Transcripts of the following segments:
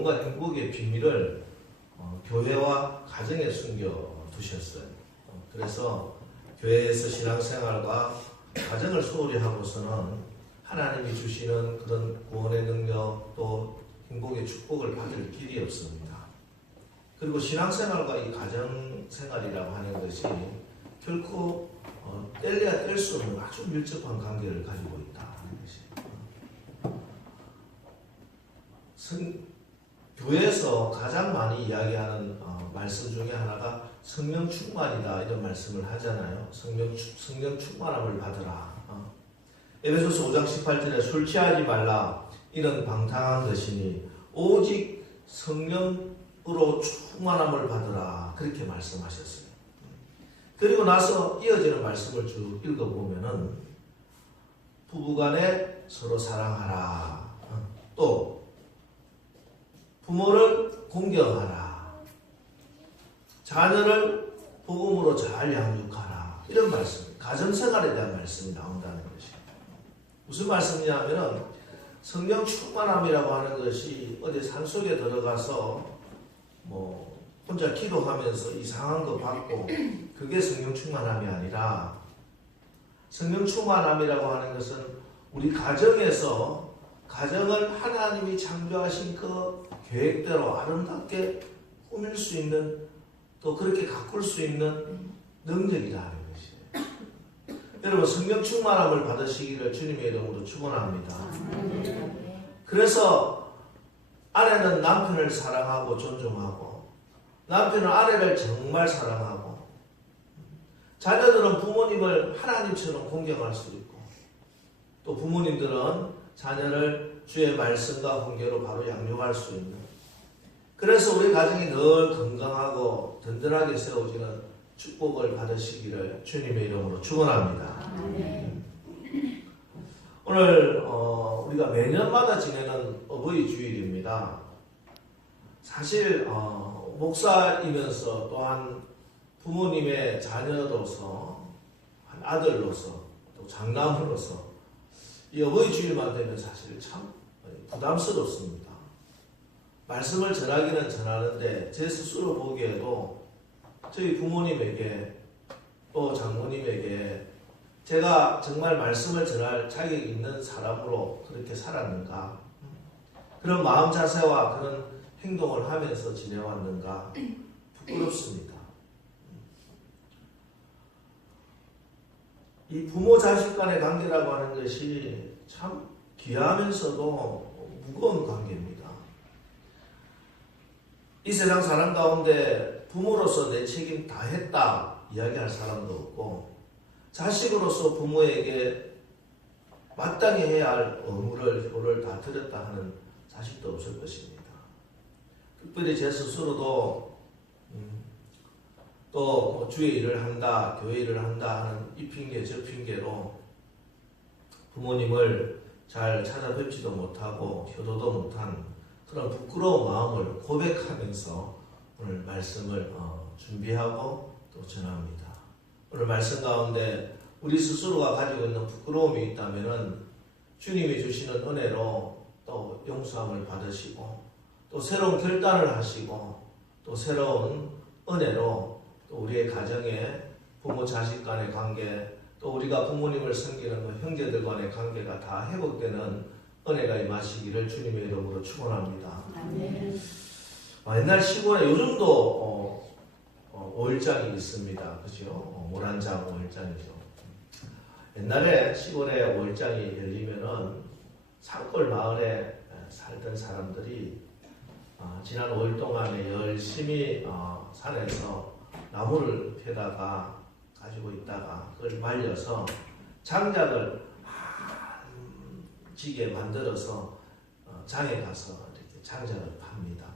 구원과 행복의 비밀을 교회와 가정에 숨겨 두셨어요. 그래서 교회에서 신앙생활과 가정을 소홀히 하고서는 하나님이 주시는 그런 구원의 능력 또 행복의 축복을 받을 길이 없습니다. 그리고 신앙생활과 이 가정생활이라고 하는 것이 결코 뗄래야 뗄 수 없는 아주 밀접한 관계를 가지고 있다 하는 것이. 교회에서 가장 많이 이야기하는 말씀 중에 하나가 성령 충만이다 이런 말씀을 하잖아요. 성령 충만함을 받으라. 에베소서 5장 18절에 술 취하지 말라 이런 방탕한 것이니 오직 성령으로 충만함을 받으라 그렇게 말씀하셨어요. 그리고 나서 이어지는 말씀을 쭉 읽어보면은 부부간에 서로 사랑하라. 또 부모를 공경하라. 자녀를 복음으로 잘 양육하라. 이런 말씀, 가정생활에 대한 말씀이 나온다는 것이에요. 무슨 말씀이냐면은 성령 충만함이라고 하는 것이 어디 산속에 들어가서 혼자 기도하면서 이상한 거 받고 그게 성령 충만함이 아니라 성령 충만함이라고 하는 것은 우리 가정에서 가정을 하나님이 창조하신 그 계획대로 아름답게 꾸밀 수 있는 또 그렇게 가꿀 수 있는 능력이라는 것이에요. 여러분 성령 충만함을 받으시기를 주님의 이름으로 축원합니다. 그래서 아내는 남편을 사랑하고 존중하고 남편은 아내를 정말 사랑하고 자녀들은 부모님을 하나님처럼 공경할 수 있고 또 부모님들은 자녀를 주의 말씀과 훈계로 바로 양육할 수 있는 그래서 우리 가정이 늘 건강하고 든든하게 세워지는 축복을 받으시기를 주님의 이름으로 축원합니다. 오늘 우리가 매년마다 지내는 어버이 주일입니다. 사실 목사이면서 또한 부모님의 자녀로서 한 아들로서 또 장남으로서 이 어버이 주일만 되면 사실 참 부담스럽습니다. 말씀을 전하기는 전하는데 제 스스로 보기에도 저희 부모님에게 또 장모님에게 제가 정말 말씀을 전할 자격이 있는 사람으로 그렇게 살았는가, 그런 마음 자세와 그런 행동을 하면서 지내왔는가 부끄럽습니다. 이 부모 자식 간의 관계라고 하는 것이 참 귀하면서도 무거운 관계입니다. 이 세상 사람 가운데 부모로서 내 책임 다 했다 이야기할 사람도 없고 자식으로서 부모에게 마땅히 해야 할 의무를 효를 다 들였다 하는 자식도 없을 것입니다. 특별히 제 스스로도 또 주의 일을 한다, 교회 일을 한다 하는 이 핑계 저 핑계로 부모님을 잘 찾아뵙지도 못하고 효도도 못한 그런 부끄러운 마음을 고백하면서 오늘 말씀을 준비하고 또 전합니다. 오늘 말씀 가운데 우리 스스로가 가지고 있는 부끄러움이 있다면은 주님이 주시는 은혜로 또 용서함을 받으시고 또 새로운 결단을 하시고 또 새로운 은혜로 또 우리의 가정에 부모 자식 간의 관계 또 우리가 부모님을 섬기는 그 형제들 간의 관계가 다 회복되는 은혜가 임하시기를 주님의 이름으로 축원합니다. 옛날 시골에 요즘도 5일장이 있습니다. 그죠? 모란장 5일장이죠. 옛날에 시골에 5일장이 열리면은 산골 마을에 살던 사람들이 지난 5일 동안에 열심히 산에서 나무를 캐다가 가지고 있다가 그걸 말려서 장작을 지게 만들어서 장에 가서 이렇게 장작을 팝니다.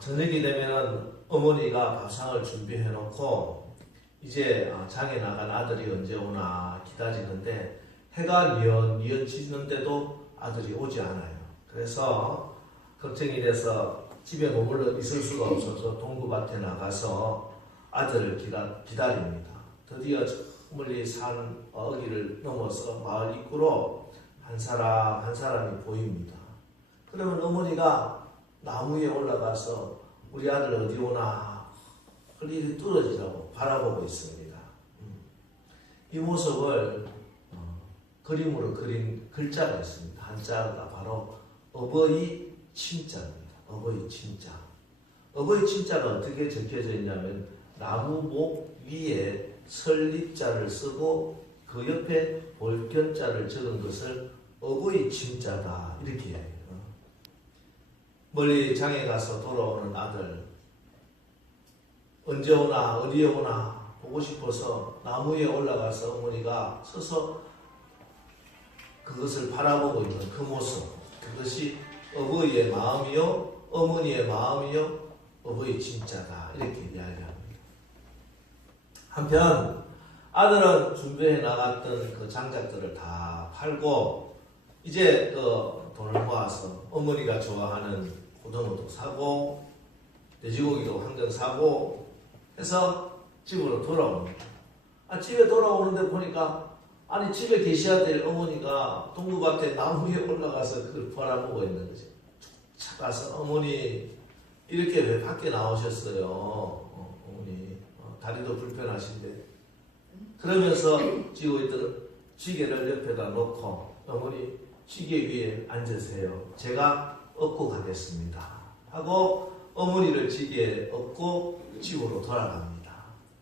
저녁이 되면은 어머니가 밥상을 준비해 놓고 이제 장에 나간 아들이 언제 오나 기다리는데 해가 뉘엿 지는데도 아들이 오지 않아요. 그래서 걱정이 돼서 집에 머물러 있을 수가 없어서 동구밭에 나가서 아들을 기다립니다. 드디어 멀리 산 어귀를 넘어서 마을 입구로 한 사람이 보입니다. 그러면 어머니가 나무 위에 올라가서 우리 아들 어디 오나 흘리리 뚫어지라고 바라보고 있습니다. 이 모습을 그림으로 그린 글자가 있습니다. 한자가 바로 어버이 침자입니다. 어버이 침자. 어버이 침자가 어떻게 적혀져 있냐면 나무목 위에 설립자를 쓰고 그 옆에 볼견자를 적은 것을 어버이 침자다 이렇게 해요. 멀리 장에 가서 돌아오는 아들 언제 오나 어디에 오나 보고 싶어서 나무 위에 올라가서 어머니가 서서 그것을 바라보고 있는 그 모습, 그것이 어버이의 마음이요 어머니의 마음이요 어버이 침자다 이렇게 이야기합니다. 한편 아들은 준비해 나갔던 그 장작들을 다 팔고 이제 그 돈을 모아서 어머니가 좋아하는 고등어도 사고 돼지고기도 한 점 사고 해서 집으로 돌아옵니다. 집에 돌아오는데 보니까 아니 집에 계셔야 될 어머니가 동구밭에 나무 위에 올라가서 그걸 바라보고 있는 거지. 찾아가서 어머니 이렇게 왜 밖에 나오셨어요? 어머니 다리도 불편하신데 그러면서 쥐고 있던 찌개를 옆에다 놓고 어머니 찌개 위에 앉으세요. 제가 업고 가겠습니다. 하고 어머니를 찌개에 업고 집으로 돌아갑니다.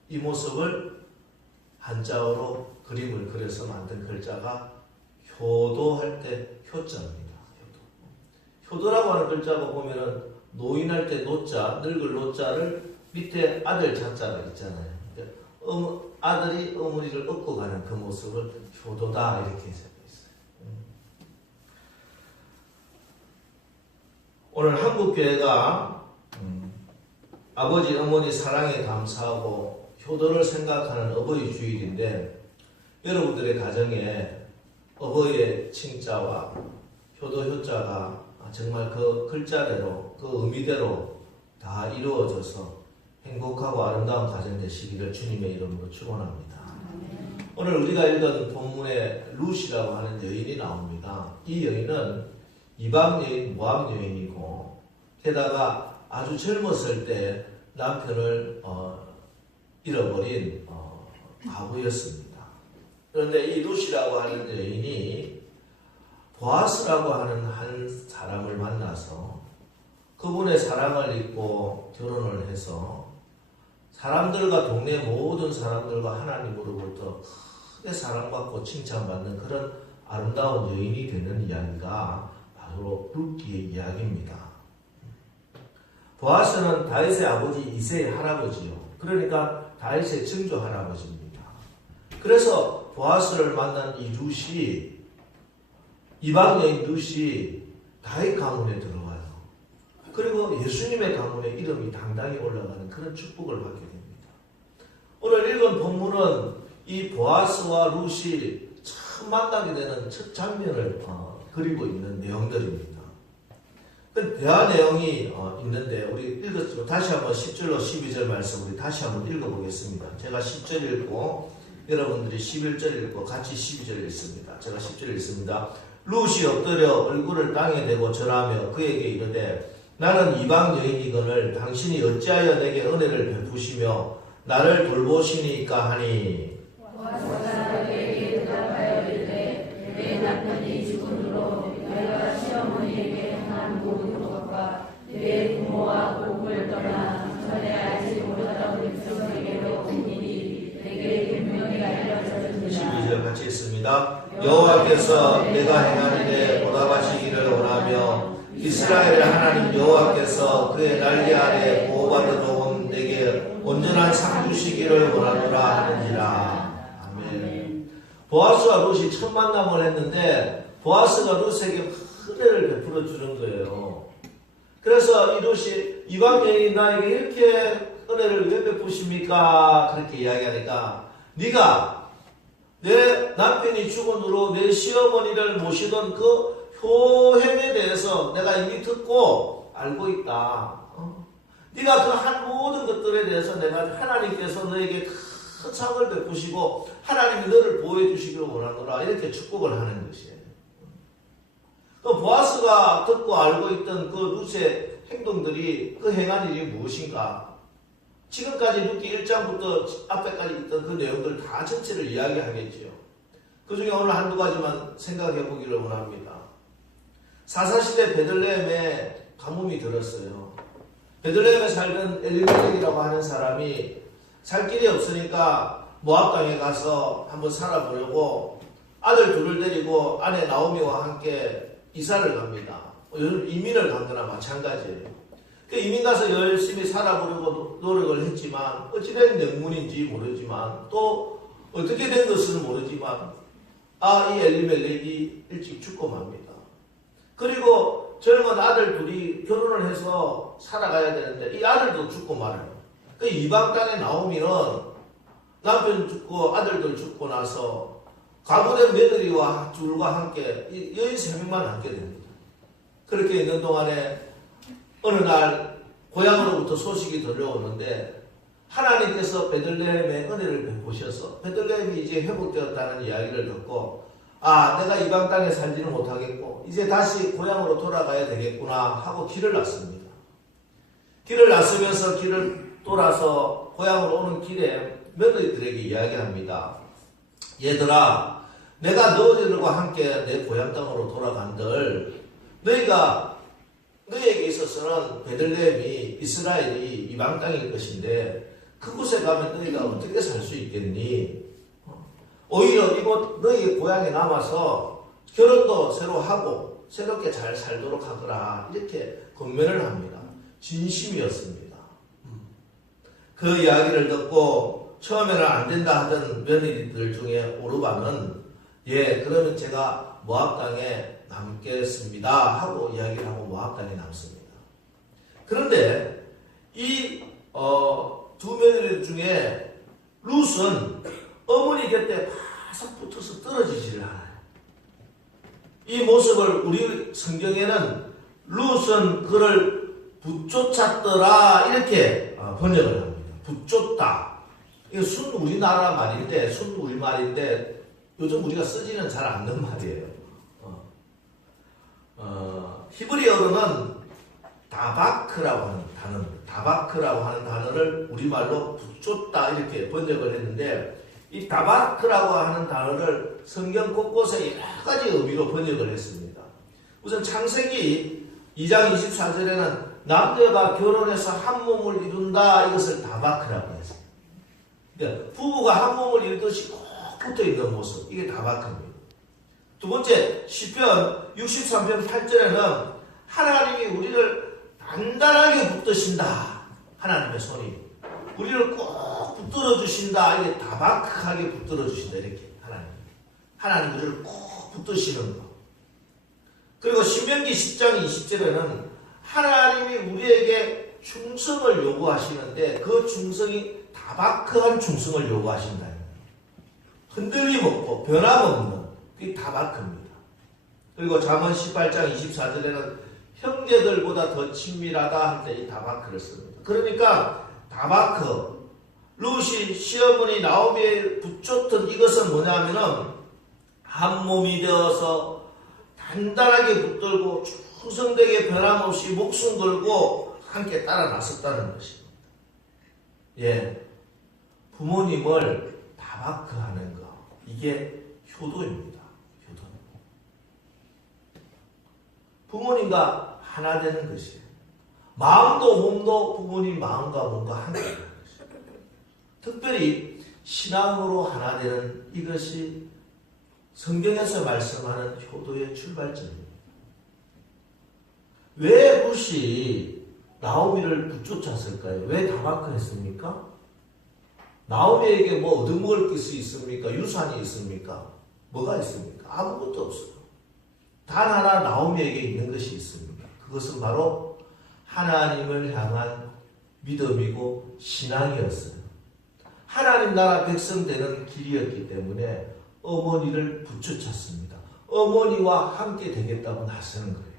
이 모습을 한자어로 그림을 그려서 만든 글자가 효도할 때 효자입니다. 효도라고 하는 글자가 보면은 노인할 때 노자, 늙을 노자를 밑에 아들 자자가 있잖아요. 아들이 어머니를 업고 가는 그 모습을 효도다 이렇게 적혀 있어요. 오늘 한국교회가 아버지 어머니 사랑에 감사하고 효도를 생각하는 어버이 주일인데 여러분들의 가정에 어버이의 칭자와 효도 효자가 정말 그 글자대로 그 의미대로 다 이루어져서 행복하고 아름다운 가정 되시기를 주님의 이름으로 축원합니다. 오늘 우리가 읽은 본문에 룻이라고 하는 여인이 나옵니다. 이 여인은 이방 여인, 모압 여인이고 게다가 아주 젊었을 때 남편을 잃어버린 과부였습니다. 그런데 이 룻이라고 하는 여인이 보아스라고 하는 한 사람을 만나서 그분의 사랑을 잊고 결혼을 해서 사람들과 동네 모든 사람들과 하나님으로부터 크게 사랑받고 칭찬받는 그런 아름다운 여인이 되는 이야기가 바로 룻기의 이야기입니다. 보아스는 다윗의 아버지 이새의 할아버지요. 그러니까 다윗의 증조 할아버지입니다. 그래서 보아스를 만난 이 룻이 이방 여인 룻이 다윗 가문에 들어와요. 그리고 예수님의 가문에 이름이 당당히 올라가는 그런 축복을 받게 됩니다. 오늘 읽은 본문은 이 보아스와 룻이 처음 만나게 되는 첫 장면을 그리고 있는 내용들입니다. 그 대화 내용이 있는데 우리 읽었지만 다시 한번 10절로 12절 말씀 우리 다시 한번 읽어보겠습니다. 제가 10절 읽고 여러분들이 11절 읽고 같이 12절 읽습니다. 제가 10절 읽습니다. 룻이 엎드려 얼굴을 땅에 대고 절하며 그에게 이르되 나는 이방 여인이거늘 당신이 어찌하여 내게 은혜를 베푸시며 나를 돌보시니까 하니 내게 대답하여 이르되 내 남편이 죽음으로 내가 시어머니에게 행한 모든 것과 내 부모와 곡을 떠나 전에 알지 못하던 백성에게로 온 일이 내게 분명히 알려졌습니다. 12절 같이 읽습니다. 여호와께서 내가 행한 일에 보답하시기를 원하며 이스라엘의 하나님 여호와께서 그의 날개 아래 보호받으러 온 내게 온전한 상 주시기를 원하노라 하느니라. 아멘. 보아스와 룻이 첫 만남을 했는데 보아스가 룻에게 은혜를 베풀어 주는 거예요. 그래서 이 룻이 이방 여인이 나에게 이렇게 은혜를 왜 베푸십니까? 그렇게 이야기하니까 네가 내 남편이 죽은 후로 내 시어머니를 모시던 그 효행에 대해서 내가 이미 듣고 알고 있다. 네가 그 한 모든 것들에 대해서 내가 하나님께서 너에게 큰 상을 베푸시고 하나님이 너를 보호해 주시기를 원하노라 이렇게 축복을 하는 것이에요. 또 보아스가 보아스가 듣고 알고 있던 그 룻의 행동들이 그 행한 일이 무엇인가? 지금까지 룻기 1장부터 앞에까지 있던 그 내용들 다 전체를 이야기하겠지요. 그 중에 오늘 한두 가지만 생각해 보기를 원합니다. 사사시대 베들레헴에 가뭄이 들었어요. 베들레헴에 살던 엘리멜렉이라고 하는 사람이 살 길이 없으니까 모압 땅에 가서 한번 살아보려고 아들 둘을 데리고 아내 나오미와 함께 이사를 갑니다. 이민을 간 거나 마찬가지예요. 그 이민 가서 열심히 살아보려고 노력을 했지만 어찌된 명문인지 모르지만 또 어떻게 된 것은 모르지만 이 엘리멜렉이 일찍 죽고 맙니다. 그리고 젊은 아들 둘이 결혼을 해서 살아가야 되는데 이 아들도 죽고 말아요. 그 이방 땅에 나오미는 남편 죽고 아들들 죽고 나서 가부된 며느리와 둘과 함께 여인 3명만 남게 됩니다. 그렇게 있는 동안에 어느 날 고향으로부터 소식이 들려오는데 하나님께서 베들레헴에 은혜를 베푸셔서 베들레헴이 이제 회복되었다는 이야기를 듣고 내가 이방 땅에 살지는 못하겠고 이제 다시 고향으로 돌아가야 되겠구나 하고 길을 났습니다. 길을 났으면서 길을 돌아서 고향으로 오는 길에 며느리들에게 이야기합니다. 얘들아, 내가 너희들과 함께 내 고향 땅으로 돌아간들 너희에게 있어서는 베들레헴이 이스라엘이 이방 땅일 것인데 그곳에 가면 너희가 어떻게 살 수 있겠니? 오히려 이곳 너희의 고향에 남아서 결혼도 새로 하고 새롭게 잘 살도록 하거라 이렇게 권면을 합니다. 진심이었습니다. 그 이야기를 듣고 처음에는 안 된다 하던 며느리들 중에 오르바는 그러면 제가 모압 땅에 남겠습니다 하고 이야기를 하고 모압 땅에 남습니다. 그런데 이 두 며느리 중에 룻은 어머니 곁에 바싹 붙어서 떨어지지를 않아요. 이 모습을 우리 성경에는 룻은 그를 붙쫓았더라 이렇게 번역을 합니다. 붙쫓다. 이거 순 우리나라 말인데 순 우리말인데 요즘 우리가 쓰지는 잘 않는 말이에요. 히브리어로는 다바크라고 하는 단어입니다. 다바크라고 하는 단어를 우리말로 붙쫓다 이렇게 번역을 했는데 이 다바크라고 하는 단어를 성경 곳곳에 여러 가지 의미로 번역을 했습니다. 우선 창세기 2장 24절에는 남녀가 결혼해서 한 몸을 이룬다 이것을 다바크라고 했어요. 그러니까 부부가 한 몸을 이루듯이 꼭 붙어있는 모습 이게 다바크입니다. 두 번째 시편 63편 8절에는 하나님이 우리를 단단하게 붙드신다. 하나님의 손이 우리를 꼭 붙들어 주신다. 이게 다박하게 붙들어 주신다. 이렇게 하나님 우리를 꼭 붙드시는 거. 그리고 신명기 10장 20절에는 하나님이 우리에게 충성을 요구하시는데 그 충성이 다박한 충성을 요구하신다. 흔들림 없고 변함없는 그게 다박입니다. 그리고 잠언 18장 24절에는 형제들보다 더 친밀하다 할 때 이 다바크를 씁니다. 그러니까 다바크, 룻이 시어머니 나오미에 붙였던 이것은 뭐냐면은 한 몸이 되어서 단단하게 붙들고 충성되게 변함없이 목숨 걸고 함께 따라 나섰다는 것입니다. 부모님을 다바크하는 것 이게 효도입니다. 효도. 부모님과 하나 되는 것이에요. 마음도 몸도 부모님 마음과 몸과 하나 되는 것이에요. 특별히 신앙으로 하나 되는 이것이 성경에서 말씀하는 효도의 출발점입니다. 왜 룻이 나오미를 붙쫓았을까요? 왜 다바크했습니까? 나오미에게 뭐 얻어먹을 것이 있습니까? 유산이 있습니까? 뭐가 있습니까? 아무것도 없어요. 단 하나 나오미에게 있는 것이 있습니다. 그것은 바로 하나님을 향한 믿음이고 신앙이었어요. 하나님 나라 백성 되는 길이었기 때문에 어머니를 붙여찼습니다. 어머니와 함께 되겠다고 나서는 거예요.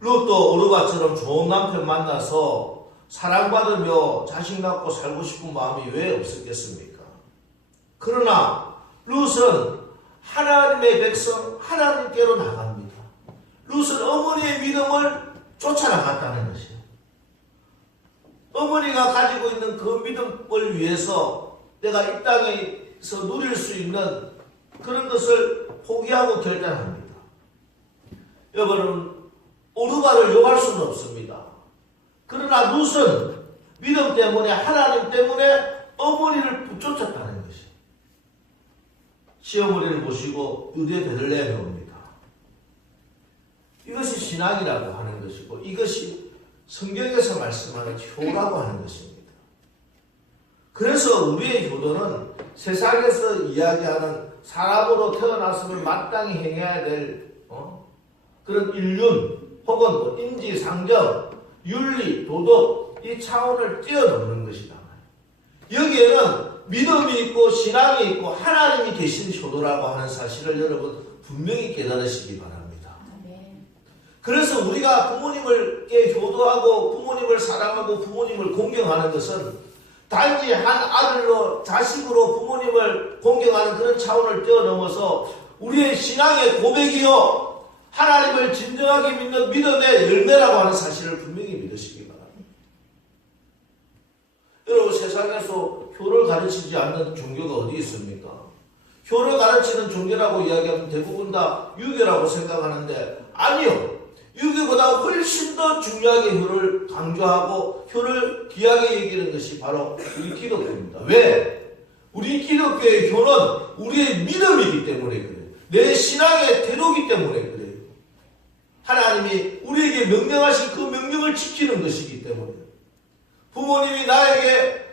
룻도 오르바처럼 좋은 남편 만나서 사랑받으며 자식 낳고 살고 싶은 마음이 왜 없었겠습니까? 그러나 룻은 하나님의 백성 하나님께로 나갑니다. 룻은 어머니의 믿음을 쫓아나갔다는 것이에요. 어머니가 가지고 있는 그 믿음을 위해서 내가 이 땅에서 누릴 수 있는 그런 것을 포기하고 결단합니다. 여러분, 오르바를 욕할 수는 없습니다. 그러나 룻은 믿음 때문에, 하나님 때문에 어머니를 붙쫓았다는 것이에요. 시어머니를 모시고 유대 베들레헴에 옵니다. 이것이 신앙이라고 하는 것이고, 이것이 성경에서 말씀하는 효라고 하는 것입니다. 그래서 우리의 효도는 세상에서 이야기하는 사람으로 태어났으면 마땅히 행해야 될 그런 인륜 혹은 뭐 인지, 상정, 윤리, 도덕 이 차원을 뛰어넘는 것이다. 여기에는 믿음이 있고 신앙이 있고 하나님이 계신 효도라고 하는 사실을 여러분 분명히 깨달으시기 바랍니다. 그래서 우리가 부모님께 효도하고 부모님을 사랑하고 부모님을 공경하는 것은 단지 한 아들로 자식으로 부모님을 공경하는 그런 차원을 뛰어넘어서 우리의 신앙의 고백이요 하나님을 진정하게 믿는 믿음의 열매라고 하는 사실을 분명히 믿으시기 바랍니다. 여러분, 세상에서 효를 가르치지 않는 종교가 어디 있습니까? 효를 가르치는 종교라고 이야기하면 대부분 다 유교라고 생각하는데 아니요. 유교보다 훨씬 더 중요하게 효를 강조하고 효를 귀하게 여기는 것이 바로 우리 기독교입니다. 왜? 우리 기독교의 효는 우리의 믿음이기 때문에 그래요. 내 신앙의 태도이기 때문에 그래요. 하나님이 우리에게 명령하신 그 명령을 지키는 것이기 때문에 부모님이 나에게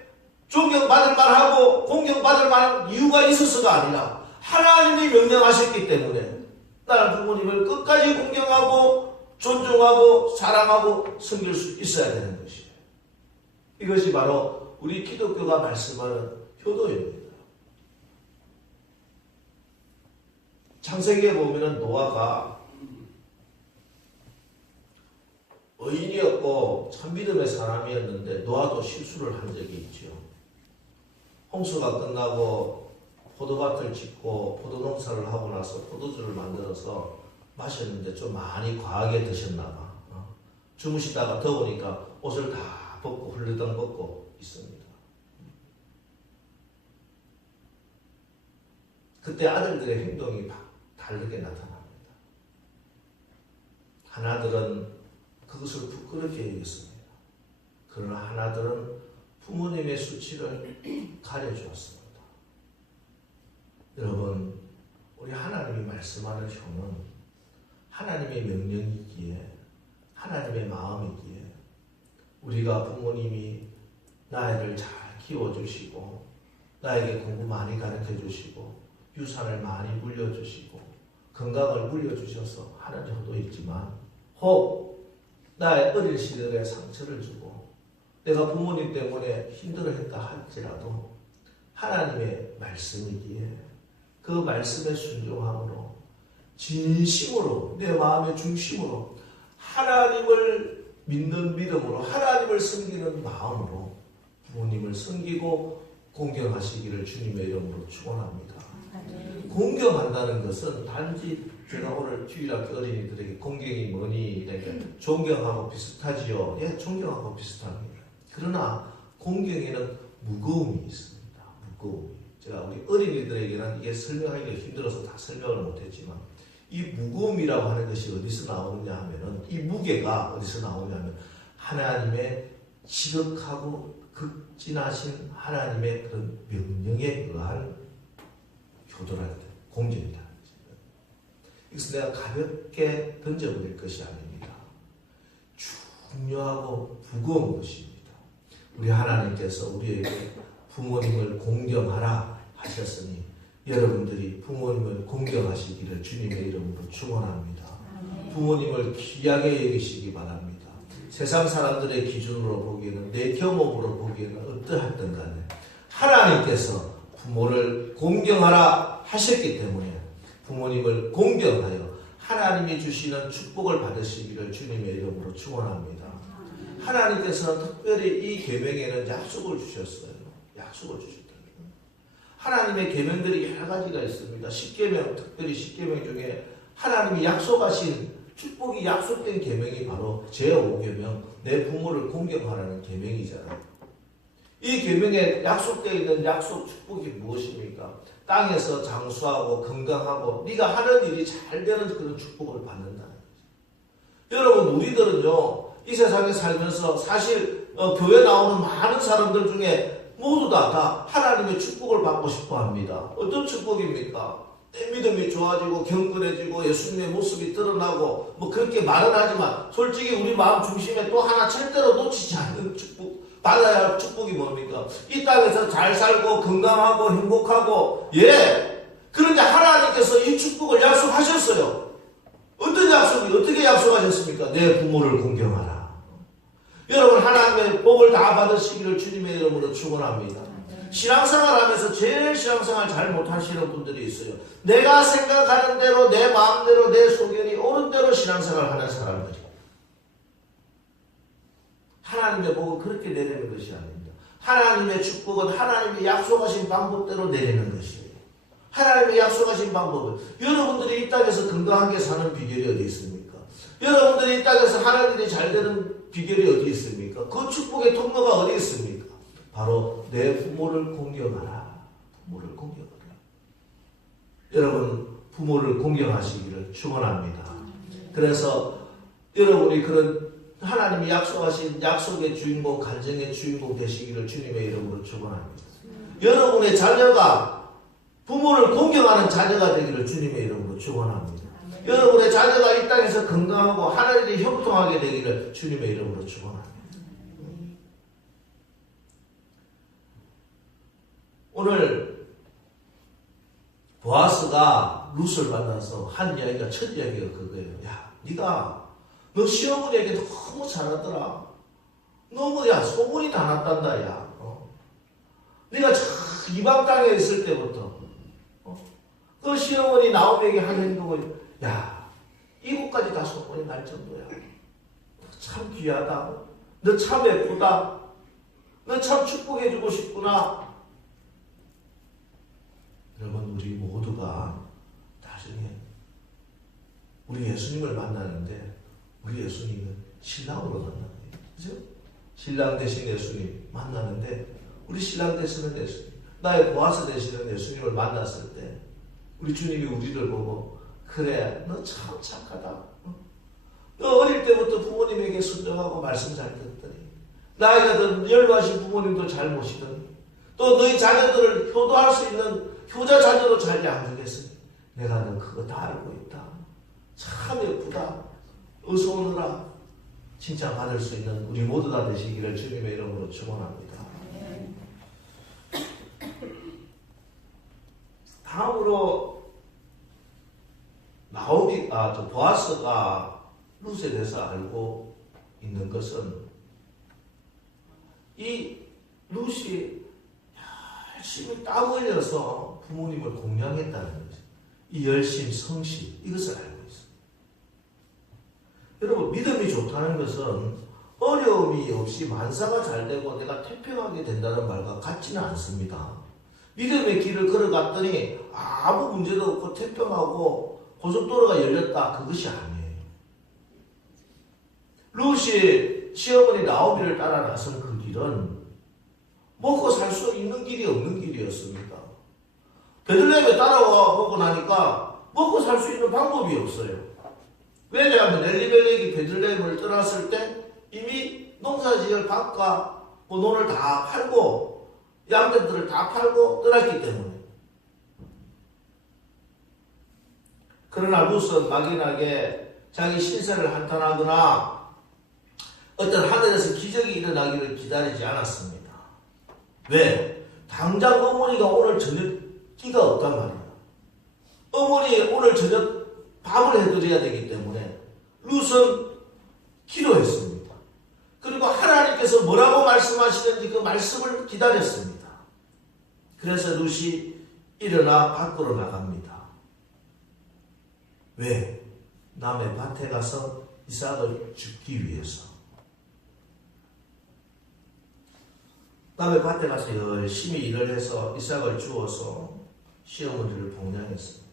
존경받을 만하고 공경받을 만한 이유가 있어서가 아니라 하나님이 명령하셨기 때문에 나는 부모님을 끝까지 공경하고 존중하고 사랑하고 섬길 수 있어야 되는 것이에요. 이것이 바로 우리 기독교가 말씀하는 효도입니다. 창세기에 보면은 노아가 의인이었고 참믿음의 사람이었는데 노아도 실수를 한 적이 있죠. 홍수가 끝나고 포도밭을 짓고 포도농사를 하고 나서 포도주를 만들어서 마셨는데 좀 많이 과하게 드셨나 봐. 주무시다가 더우니까 옷을 다 벗고 훌르덩 벗고 있습니다. 그때 아들들의 행동이 다르게 나타납니다. 하나들은 그것을 부끄럽게 여겼습니다. 그러나 하나들은 부모님의 수치를 가려주었습니다. 여러분, 우리 하나님이 말씀하는 효는 하나님의 명령이기에 하나님의 마음이기에 우리가 부모님이 나를 잘 키워주시고 나에게 공부 많이 가르쳐주시고 유산을 많이 물려주시고 건강을 물려주셔서 하는 효도 있지만 혹 나의 어린 시절에 상처를 주고 내가 부모님 때문에 힘들어했다 할지라도 하나님의 말씀이기에 그 말씀에 순종함으로 진심으로 내 마음의 중심으로 하나님을 믿는 믿음으로 하나님을 섬기는 마음으로 부모님을 섬기고 공경하시기를 주님의 이름으로 축원합니다. 공경한다는 것은 단지 제가 오늘 주일학교 어린이들에게 공경이 뭐니 이렇게 존경하고 비슷하지요. 예, 존경하고 비슷합니다. 그러나 공경에는 무거움이 있습니다. 무거움이. 제가 우리 어린이들에게는 이게 설명하기가 힘들어서 다 설명을 못했지만 이 무거움이라고 하는 것이 어디서 나오느냐 하면은 이 무게가 어디서 나오냐 하면 하나님의 지극하고 극진하신 하나님의 그런 명령에 의한 효도라는 공경이다. 이것은 내가 가볍게 던져버릴 것이 아닙니다. 중요하고 무거운 것입니다. 우리 하나님께서 우리에게 부모님을 공경하라 하셨으니 여러분들이 부모님을 공경하시기를 주님의 이름으로 축원합니다. 부모님을 귀하게 여기시기 바랍니다. 세상 사람들의 기준으로 보기에는 내 경험으로 보기에는 어떠하든 간에 하나님께서 부모를 공경하라 하셨기 때문에 부모님을 공경하여 하나님이 주시는 축복을 받으시기를 주님의 이름으로 축원합니다. 하나님께서는 특별히 이 계명에는 약속을 주셨어요. 약속을 주셨다. 하나님의 계명들이 여러 가지가 있습니다. 10계명, 특별히 10계명 중에 하나님이 약속하신 축복이 약속된 계명이 바로 제5계명, 내 부모를 공경하라는 계명이잖아요. 이 계명에 약속되어 있는 약속 축복이 무엇입니까? 땅에서 장수하고 건강하고 네가 하는 일이 잘 되는 그런 축복을 받는다는 거죠. 여러분, 우리들은요, 이 세상에 살면서 사실 교회 나오는 많은 사람들 중에 모두 다 하나님의 축복을 받고 싶어 합니다. 어떤 축복입니까? 내 믿음이 좋아지고 경건해지고 예수님의 모습이 드러나고 뭐 그렇게 말은 하지만 솔직히 우리 마음 중심에 또 하나 절대로 놓치지 않는 축복, 받아야 할 축복이 뭡니까? 이 땅에서 잘 살고 건강하고 행복하고, 그런데 하나님께서 이 축복을 약속하셨어요. 어떤 약속이 어떻게 약속하셨습니까? 내 부모를 공경하라. 여러분, 하나님의 복을 다 받으시기를 주님의 이름으로 축원합니다. 신앙생활하면서 제일 신앙생활 잘 못하시는 분들이 있어요. 내가 생각하는 대로 내 마음대로 내 소견이 옳은 대로 신앙생활 하는 사람들이. 하나님의 복은 그렇게 내리는 것이 아닙니다. 하나님의 축복은 하나님이 약속하신 방법대로 내리는 것이에요. 하나님이 약속하신 방법은, 여러분들이 이 땅에서 건강하게 사는 비결이 어디 있습니까? 여러분들이 이 땅에서 하는 일이 잘 되는 비결이 어디 있습니까? 그 축복의 통로가 어디 있습니까? 바로 내 부모를 공경하라. 부모를 공경하라. 여러분, 부모를 공경하시기를 축원합니다. 그래서 여러분이 그런 하나님이 약속하신 약속의 주인공, 간증의 주인공 되시기를 주님의 이름으로 축원합니다. 여러분의 자녀가 부모를 공경하는 자녀가 되기를 주님의 이름으로 축원합니다. 여러분의 자녀가 이 땅에서 건강하고 하나님이 형통하게 되기를 주님의 이름으로 축원합니다. 오늘 보아스가 룻을 만나서 한 이야기가, 첫 이야기가 그거예요. 야, 너 시어머니에게 너무 잘하더라. 너무 소문이 다 났단다. 야, 네가 이방 땅에 있을 때부터 그 시어머니 나오미에게 한 행동을, 야, 이곳까지 다 소문이 날 정도야. 참 귀하다. 너 참 예쁘다. 너 참 축복해주고 싶구나. 여러분, 우리 모두가 나중에 우리 예수님을 만나는데 우리 예수님은 신랑으로 만나요. 그죠? 신랑 되신 예수님 만나는데 우리 신랑 되시는 예수님, 나의 보아스 되시는 예수님을 만났을 때 우리 주님이 우리를 보고, 그래, 너 참 착하다. 너 어릴 때부터 부모님에게 순종하고 말씀 잘 듣더니, 나이가 든 열반신 부모님도 잘 모시더니, 또 너희 자녀들을 효도할 수 있는 효자 자녀로 잘 양육했으니 내가 너 그거 다 알고 있다. 참 예쁘다. 어서 오너라. 칭찬받을 수 있는 우리 모두 다 되시기를 주님의 이름으로 축원합니다. 다음으로 보아스가 룻에 대해서 알고 있는 것은, 이 룻이 열심히 땀 흘려서 부모님을 공양했다는 거죠. 이 열심, 성실, 이것을 알고 있습니다. 여러분, 믿음이 좋다는 것은 어려움이 없이 만사가 잘 되고 내가 태평하게 된다는 말과 같지는 않습니다. 믿음의 길을 걸어갔더니 아무 문제도 없고 태평하고 고속도로가 열렸다, 그것이 아니에요. 룻이 시어머니 나오미를 따라 나선 그 길은 먹고 살 수 있는 길이 없는 길이었습니다. 베들레헴에 따라와 보고 나니까 먹고 살 수 있는 방법이 없어요. 왜냐하면 엘리멜렉이 베들레헴을 떠났을 때 이미 농사지을 밭과 논을 다 팔고 양들을 다 팔고 떠났기 때문에. 그러나 룻은 막연하게 자기 신세를 한탄하거나 어떤 하늘에서 기적이 일어나기를 기다리지 않았습니다. 왜? 당장 어머니가 오늘 저녁 끼가 없단 말이야. 어머니 오늘 저녁 밥을 해드려야 되기 때문에 룻은 기도했습니다. 그리고 하나님께서 뭐라고 말씀하시는지 그 말씀을 기다렸습니다. 그래서 룻이 일어나 밖으로 나갑니다. 왜? 남의 밭에 가서 이삭을 죽기 위해서. 남의 밭에 가서 열심히 일을 해서 이삭을 주어서 시어머니를 봉양했습니다.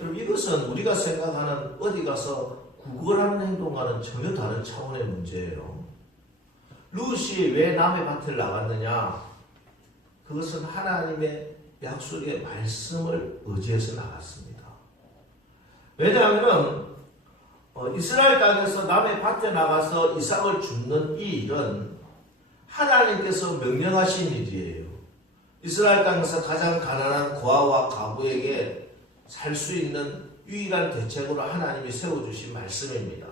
여러분, 이것은 우리가 생각하는 어디 가서 구걸하는 행동과는 전혀 다른 차원의 문제예요. 룻이 왜 남의 밭을 나갔느냐? 그것은 하나님의 약속의 말씀을 의지해서 나갔습니다. 왜냐하면 이스라엘 땅에서 남의 밭에 나가서 이삭을 줍는 이 일은 하나님께서 명령하신 일이에요. 이스라엘 땅에서 가장 가난한 고아와 가부에게 살 수 있는 유일한 대책으로 하나님이 세워주신 말씀입니다.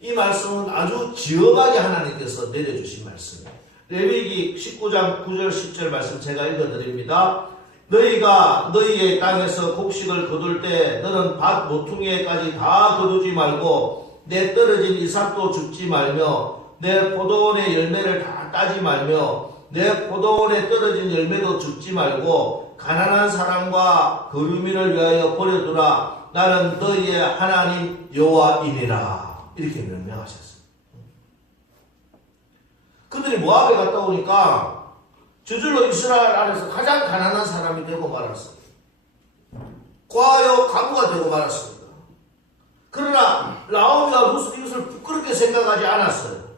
이 말씀은 아주 지엄하게 하나님께서 내려주신 말씀이에요. 레위기 19장 9절 10절 말씀 제가 읽어드립니다. 너희가 너희의 땅에서 곡식을 거둘 때 너는 밭 모퉁이에까지 다 거두지 말고 내 떨어진 이삭도 줍지 말며 내 포도원의 열매를 다 따지 말며 내 포도원에 떨어진 열매도 줍지 말고 가난한 사람과 거류민을 위하여 버려두라. 나는 너희의 하나님 여호와이니라. 이렇게 명령하셨어요. 그들이 모압에 갔다 오니까 저절로 이스라엘 안에서 가장 가난한 사람이 되고 말았어요. 고아요 가부가 되고 말았습니다. 그러나 나오미와 룻은 이것을 부끄럽게 생각하지 않았어요.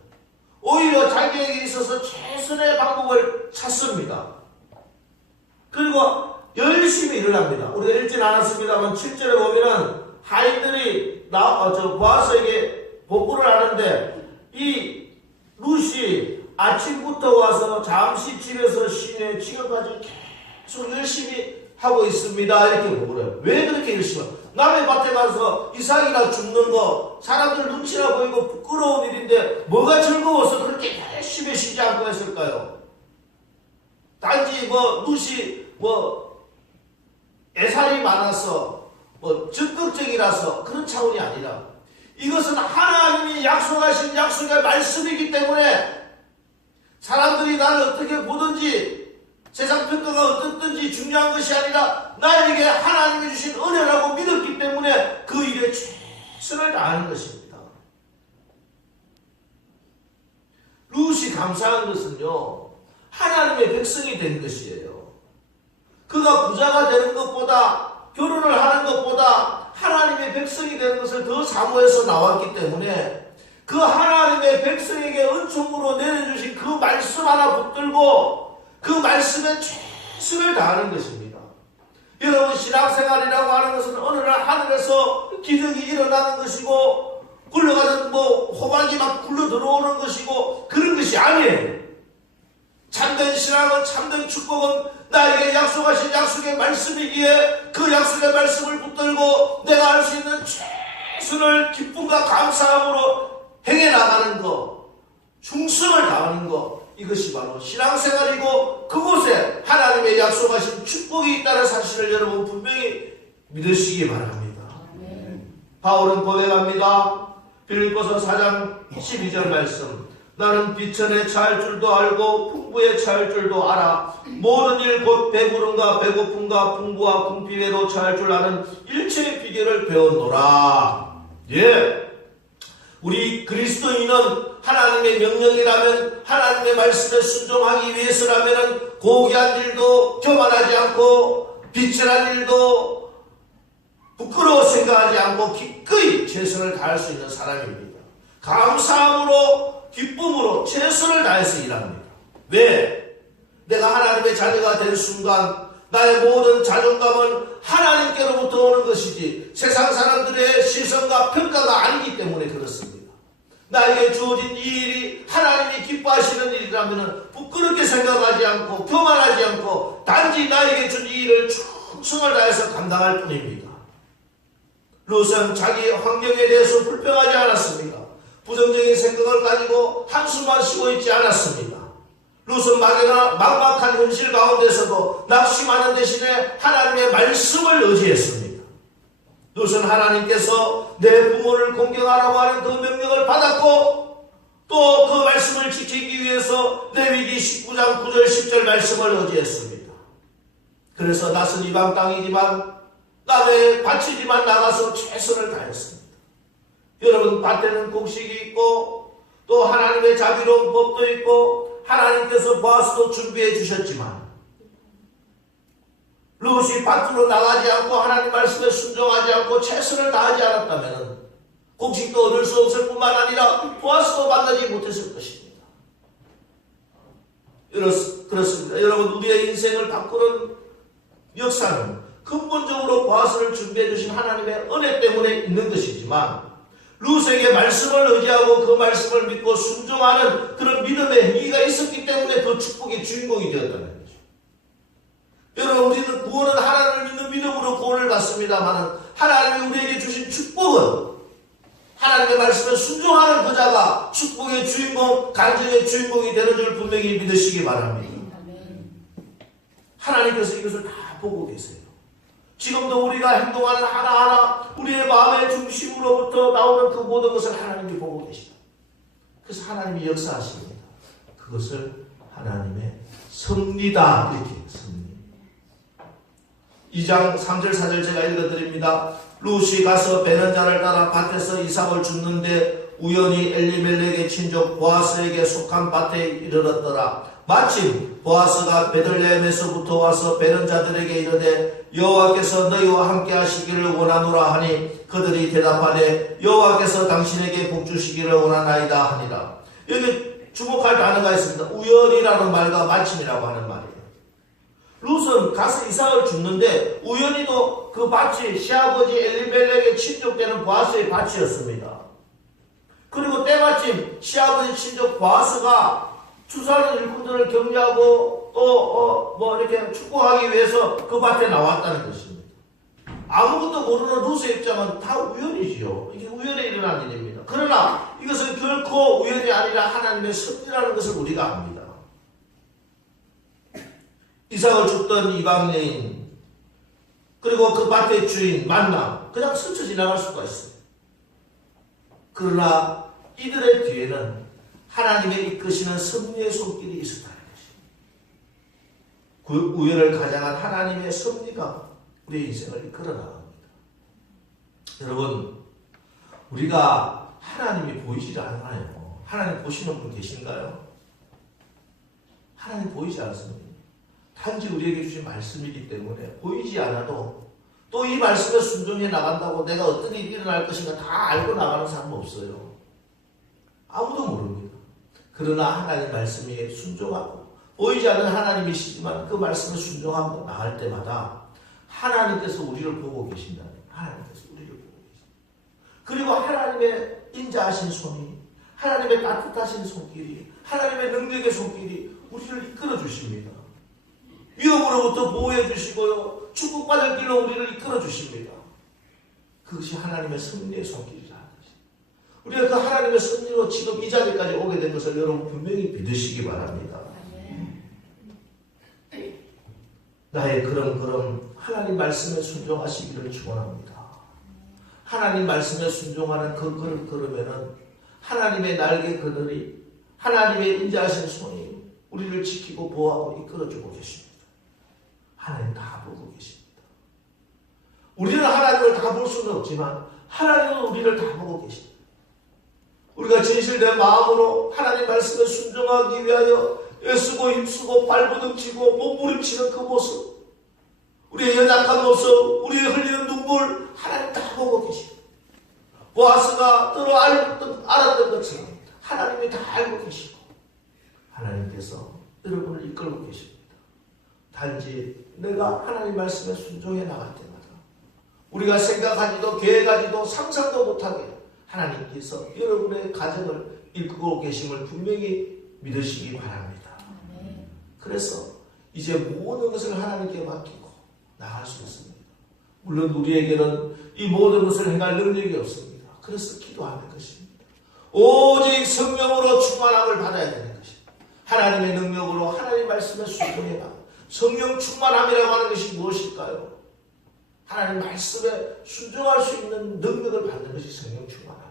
오히려 자기에게 있어서 최선의 방법을 찾습니다. 그리고 열심히 일을 합니다. 우리가 읽진 않았습니다만 7절에 보면은 하인들이 보아스에게 복구를 하는데 이 룻이 아침부터 와서 잠시 집에서 쉬네 지금까지 계속 열심히 하고 있습니다. 이렇게 보고요. 왜 그렇게 열심히 해요? 남의 밭에 가서 이삭이나 줍는 거 사람들 눈치나 보이고 부끄러운 일인데 뭐가 즐거워서 그렇게 열심히 쉬지 않고 했을까요? 단지 룻이 애살이 많아서 적극적이라서 그런 차원이 아니라 이것은 하나님이 약속하신 약속의 말씀이기 때문에 사람들이 나를 어떻게 보든지 세상 평가가 어떻든지 중요한 것이 아니라 나에게 하나님이 주신 은혜라고 믿었기 때문에 그 일에 최선을 다하는 것입니다. 룻이 감사한 것은요, 하나님의 백성이 된 것이에요. 그가 부자가 되는 것보다, 결혼을 하는 것보다 하나님의 백성이 되는 것을 더 사모해서 나왔기 때문에 그 하나님의 백성에게 은총으로 내려주신 그 말씀 하나 붙들고 그 말씀에 최선을 다하는 것입니다. 여러분, 신앙생활이라고 하는 것은 어느 날 하늘에서 기적이 일어나는 것이고 굴러가는 호박이 막 굴러 들어오는 것이고 그런 것이 아니에요. 참된 신앙은, 참된 축복은 나에게 약속하신 약속의 말씀이기에 그 약속의 말씀을 붙들고 내가 할 수 있는 최선을 기쁨과 감사함으로 행해 나가는 것, 충성을 다하는 것, 이것이 바로 신앙생활이고 그곳에 하나님의 약속하신 축복이 있다는 사실을 여러분 분명히 믿으시기 바랍니다. 바울은 고백합니다. 빌립보서 4장 12절 말씀. 나는 비천에 처할 줄도 알고 풍부에 처할 줄도 알아. 모든 일 곧 배부름과 배고픔과 풍부와 궁핍에도 처할 줄 아는 일체의 비결을 배웠노라. 예. 우리 그리스도인은 하나님의 명령이라면, 하나님의 말씀에 순종하기 위해서라면 고귀한 일도 교만하지 않고 비천한 일도 부끄러워 생각하지 않고 기꺼이 최선을 다할 수 있는 사람입니다. 감사함으로, 기쁨으로 최선을 다해서 일합니다. 왜? 내가 하나님의 자녀가 된 순간 나의 모든 자존감은 하나님께로부터 오는 것이지 세상 사람들의 시선과 평가가 아니기 때문에 그렇습니다. 나에게 주어진 이 일이 하나님이 기뻐하시는 일이라면 부끄럽게 생각하지 않고 교만하지 않고 단지 나에게 준 이 일을 충성을 다해서 감당할 뿐입니다. 룻은 자기 환경에 대해서 불평하지 않았습니다. 부정적인 생각을 가지고 한숨만 쉬고 있지 않았습니다. 룻은 막막한 현실 가운데서도 낙심하는 대신에 하나님의 말씀을 의지했습니다. 룻은 하나님께서 내 부모를 공경하라고 하는 그 명령을 받았고 또 그 말씀을 지키기 위해서 레위기 19장 9절 10절 말씀을 의지했습니다. 그래서 낯선 이방 땅이지만 남의 밭이지만 나가서 최선을 다했습니다. 여러분, 밭에는 곡식이 있고 또 하나님의 자비로운 법도 있고 하나님께서 보아스도 준비해 주셨지만 룻이 밭으로 나가지 않고 하나님 말씀에 순종하지 않고 최선을 다하지 않았다면 곡식도 얻을 수 없을 뿐만 아니라 보아스도 만나지 못했을 것입니다. 그렇습니다. 여러분, 우리의 인생을 바꾸는 역사는 근본적으로 보아스를 준비해 주신 하나님의 은혜 때문에 있는 것이지만 룻에게 말씀을 의지하고 그 말씀을 믿고 순종하는 그런 믿음의 행위가 있었기 때문에 그 축복의 주인공이 되었다는 거죠. 여러분, 우리는 구원은 하나님을 믿는 믿음으로 구원을 받습니다만 하나님이 우리에게 주신 축복은 하나님의 말씀에 순종하는 그 자가 축복의 주인공, 간증의 주인공이 되는 줄 분명히 믿으시기 바랍니다. 하나님께서 이것을 다 보고 계세요. 지금도 우리가 행동하는 하나하나 우리의 마음의 중심으로부터 나오는 그 모든 것을 하나님이 보고 계십니다. 그래서 하나님이 역사하십니다. 그것을 하나님의 섭리다 이렇게 섭리. 2장 3절 4절 제가 읽어드립니다. 룻이 가서 베는 자를 따라 밭에서 이삭을 줍는데 우연히 엘리멜렉의 친족 보아스에게 속한 밭에 이르렀더라. 마침 보아스가 베들레헴에서부터 와서 베는 자들에게 이르되 여호와께서 너희와 함께 하시기를 원하노라 하니 그들이 대답하되 여호와께서 당신에게 복 주시기를 원하나이다 하니라. 여기 주목할 단어가 있습니다. 우연이라는 말과 마침이라고 하는 말이에요. 룻은 가서 이삭을 줍는데 우연히도 그 밭이 시아버지 엘리멜렉의 친족되는 보아스의 밭이었습니다. 그리고 때마침 시아버지 친족 보아스가 추수하는 일꾼들을 격려하고 또 이렇게 축복하기 위해서 그 밭에 나왔다는 것입니다. 아무것도 모르는 룻의 입장은 다 우연이지요. 이게 우연에 일어난 일입니다. 그러나 이것은 결코 우연이 아니라 하나님의 섭리라는 것을 우리가 압니다. 이삭을 줍던 이방 여인 그리고 그 밭의 주인 만나 그냥 스쳐 지나갈 수가 있어요. 그러나 이들의 뒤에는 하나님의 이끄시는 섭리의 손길이 있었다는 것입니다. 그 우연을 가장한 하나님의 섭리가 우리의 인생을 이끌어 나갑니다. 여러분, 우리가 하나님이 보이지 않아요. 하나님 보시는 분 계신가요? 하나님 보이지 않습니다. 단지 우리에게 주신 말씀이기 때문에 보이지 않아도 또 이 말씀에 순종해 나간다고 내가 어떤 일이 일어날 것인가 다 알고 나가는 사람은 없어요. 아무도 모릅니다. 그러나 하나님 말씀에 순종하고 보이지 않는 하나님이시지만 그 말씀에 순종하고 나갈 때마다 하나님께서 우리를 보고 계신다는 하나님께서 우리를 보고 계십니다. 그리고 하나님의 인자하신 손이 하나님의 따뜻하신 손길이 하나님의 능력의 손길이 우리를 이끌어 주십니다. 위험으로부터 보호해 주시고요. 축복받을 길로 우리를 이끌어 주십니다. 그것이 하나님의 섭리의 손길이라 하는 것입니다. 우리가 그 하나님의 섭리로 지금 이 자리까지 오게 된 것을 여러분 분명히 믿으시기 바랍니다. 나의 걸음 하나님 말씀에 순종하시기를 축원합니다. 하나님 말씀에 순종하는 그 걸음 걸으면은 하나님의 날개 그늘이 하나님의 인자하신 손이 우리를 지키고 보호하고 이끌어주고 계십니다. 하나님 다 보고 계십니다. 우리는 하나님을 다 볼 수는 없지만 하나님은 우리를 다 보고 계십니다. 우리가 진실된 마음으로 하나님 말씀에 순종하기 위하여 애쓰고 힘쓰고 발부둥치고 몸부림치는 그 모습, 우리의 연약한 모습, 우리의 흘리는 눈물 하나님 다 보고 계십니다. 보아스가 들어 알았던 것처럼 하나님이 다 알고 계시고 하나님께서 여러분을 이끌고 계십니다. 단지 내가 하나님 말씀에 순종해 나갈 때마다 우리가 생각하지도 계획하지도 상상도 못하게 하나님께서 여러분의 가정을 이끌고 계심을 분명히 믿으시기 바랍니다. 그래서 이제 모든 것을 하나님께 맡기고 나갈 수 있습니다. 물론 우리에게는 이 모든 것을 행할 능력이 없습니다. 그래서 기도하는 것입니다. 오직 성령으로 충만함을 받아야 되는 것입니다. 하나님의 능력으로 하나님 말씀에 순종해 나가. 성령 충만함이라고 하는 것이 무엇일까요? 하나님 말씀에 순종할 수 있는 능력을 받는 것이 성령 충만함.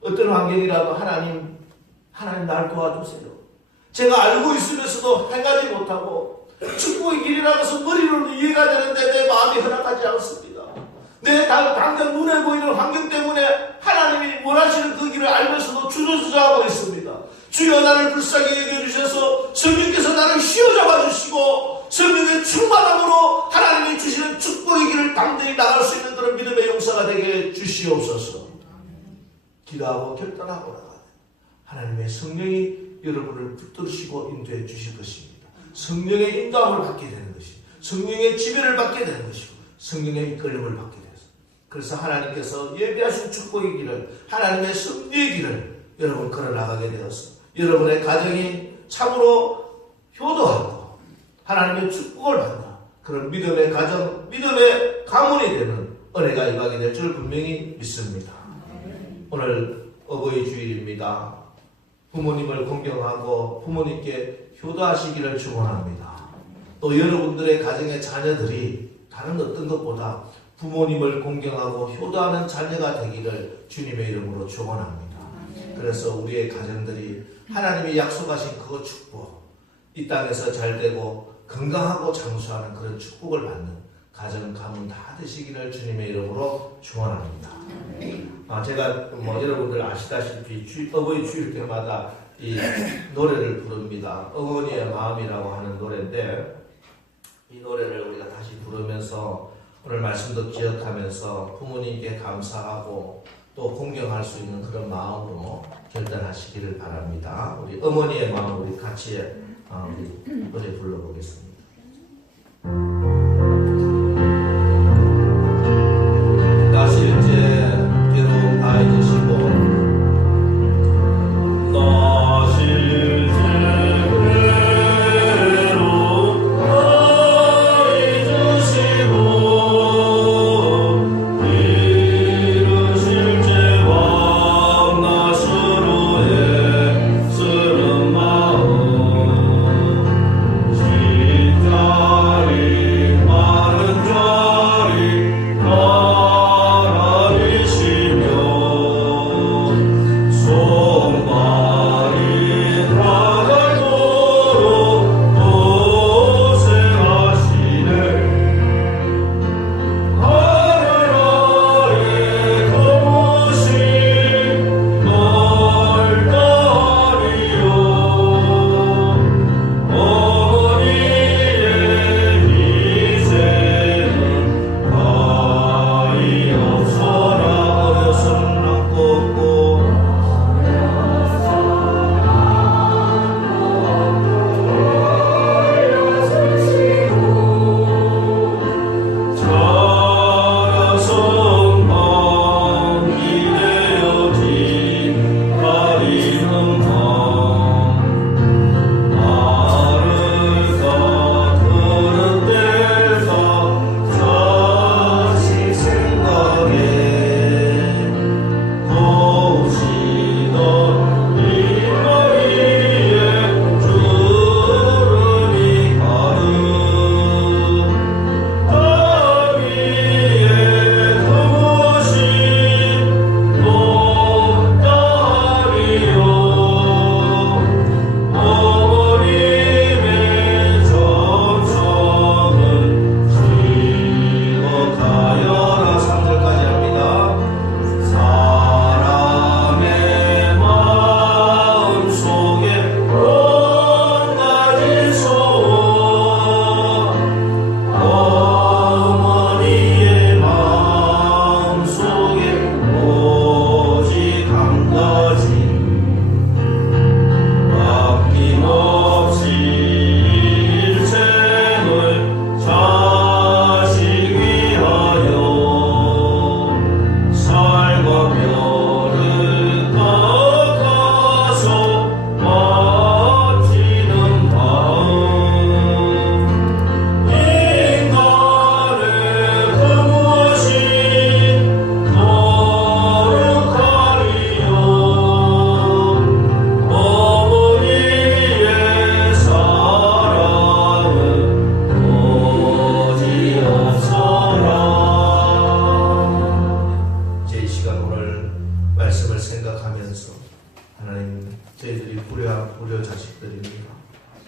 어떤 환경이라도 하나님 날 도와주세요. 제가 알고 있으면서도 행하지 못하고 축복의 길이라고 해서 머리로는 이해가 되는데 내 마음이 허락하지 않습니다. 내 당장 눈에 보이는 환경 때문에 하나님이 원하시는 그 길을 알면서도 주저주저하고 있습니다. 주여 나를 불쌍히 여겨주셔서 주셔서 성령께서 나를 휘어잡아 주시고 성령의 충만함으로 하나님이 주시는 축복의 길을 당당히 나갈 수 있는 그런 믿음의 용사가 되게 주시옵소서. 기도하고 결단하고 나가요. 하나님의 성령이 여러분을 붙들으시고 인도해 주실 것입니다. 성령의 인도함을 받게 되는 것이고 성령의 지배를 받게 되는 것이고 성령의 이끌림을 받게 돼서 그래서 하나님께서 예비하신 축복의 길을 하나님의 승리의 길을 여러분 걸어나가게 되어서 여러분의 가정이 참으로 효도하고 하나님의 축복을 받는 그런 믿음의 가정, 믿음의 가문이 되는 은혜가 임하게 될 줄 분명히 믿습니다. 오늘 어버이 주일입니다. 부모님을 공경하고 부모님께 효도하시기를 축원합니다. 또 여러분들의 가정의 자녀들이 다른 어떤 것보다 부모님을 공경하고 효도하는 자녀가 되기를 주님의 이름으로 축원합니다. 그래서 우리의 가정들이 하나님이 약속하신 그 축복, 이 땅에서 잘되고 건강하고 장수하는 그런 축복을 받는 가정, 가문 다 되시기를 주님의 이름으로 축원합니다. 제가 여러분들 아시다시피 어버이 주일 때마다 이 노래를 부릅니다. 어머니의 마음이라고 하는 노래인데 이 노래를 우리가 다시 부르면서 오늘 말씀도 기억하면서 부모님께 감사하고 또 공경할 수 있는 그런 마음으로 결단하시기를 바랍니다. 우리 어머니의 마음 우리 같이 우리 노래 불러보겠습니다.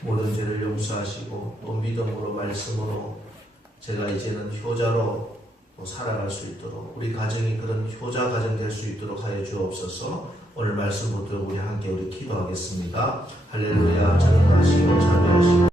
모든 죄를 용서하시고 또 믿음으로 말씀으로 제가 이제는 효자로 살아갈 수 있도록 우리 가정이 그런 효자 가정 될 수 있도록 하여 주옵소서. 오늘 말씀 붙들고 우리 함께 기도하겠습니다. 할렐루야. 전능하시고 자비하시고